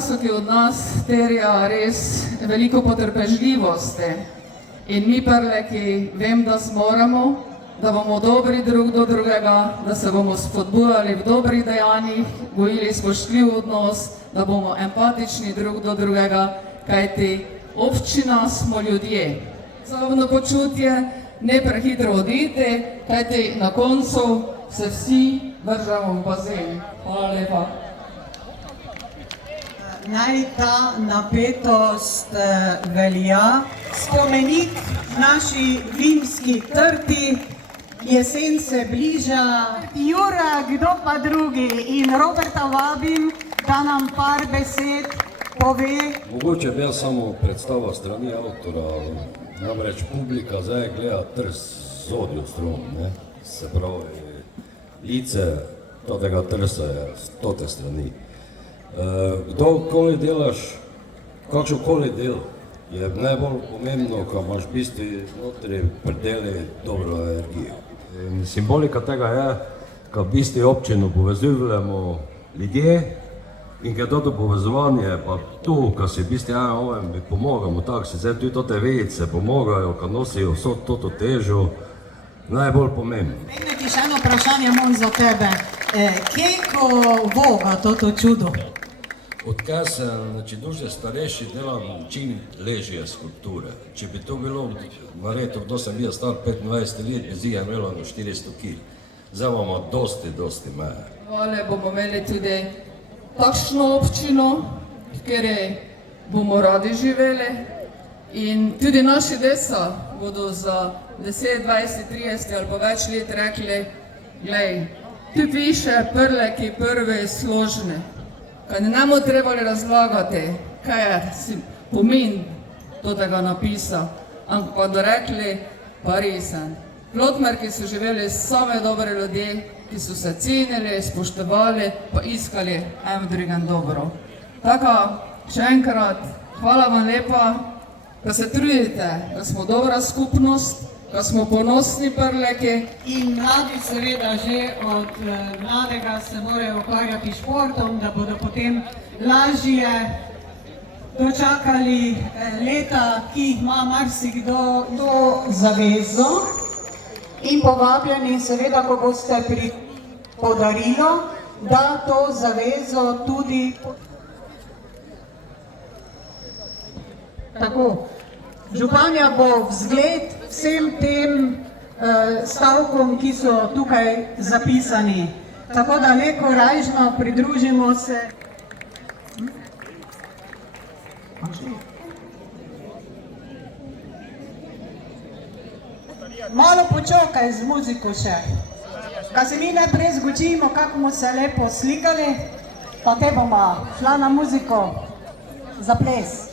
času, ki od nas terja res veliko potrpežljivosti. In mi Prleki vem, da zmoremo, da bomo dobri drug do drugega, da se bomo spodbujali v dobrih dejanjih, gojili spoštljiv odnos, da bomo empatični drug do drugega, kajti občina smo ljudje. Zabavno počutje, ne prehitro odite, kajti na koncu se vsi vržemo v bazen. Hvala lepa. Naj ta napetost velja. Spomenik naši vinski trti, jesen se bliža. Jura, kdo pa drugi, in Roberta vabim, da nam par besed pove. Mogoče bi jaz samo predstavil strani avtora, namreč publika zdaj gleda Trst z odjo stron, ne? Se pravi, lice tega Trsta je z tote strani. Kdorkoli delaš, kakšenkoli del, je najbolj pomembno, ko imaš v bistvu notri predeli dobro energijo. In simbolika tega je, ko v bistvu občino povezujemo ljudje in ko je to povezovanje, pa tu, ko si v bistvu ovem pomagamo, tako si zdaj tudi te vejice pomagajo, ko nosijo vso to težo, najbolj pomembno. Vedno ti še eno vprašanje imam za tebe. Kjeko voga to čudo? Odkar sem duže starejši, delam čim ležje skulpture. Če bi to bilo narediti, kdo sem bil star 25 let, bi zija imelo 400 kg. Zdaj imamo dosti meje. Hvala, bomo imeli tudi takšno občino, v kateri bomo radi živeli. In tudi naši deca bodo za 10, 20, 30 ali pa več let rekli, glej, tu piše Prleki prvi složni. Kaj ne nam trebali razlagati, kaj je pomen tega napisa, ampak pa da rekli, pa resen. Plotmerki so živeli same dobre ljudje, ki so se cenili, spoštovali, pa iskali en drugem dobro. Tako, še enkrat, hvala vam lepa, da se trudite, da smo dobra skupnost, da smo ponosni Prleki. In mladi seveda že od mladega se morajo ukvarjati športom, da bodo potem lažje dočakali leta, ki jih ima marsikdo to zavezo. In povabljeni seveda, ko boste pri podarilo, da to zavezo tudi tako. Županja bo vzgled vsem tem stavkom, ki so tukaj zapisani. Tako da le korajžno pridružimo se. Malo počakaj z muziko še. Ka se mi najprej zgočimo, kako bomo se lepo slikali, pa te bomo šla na muziko za ples.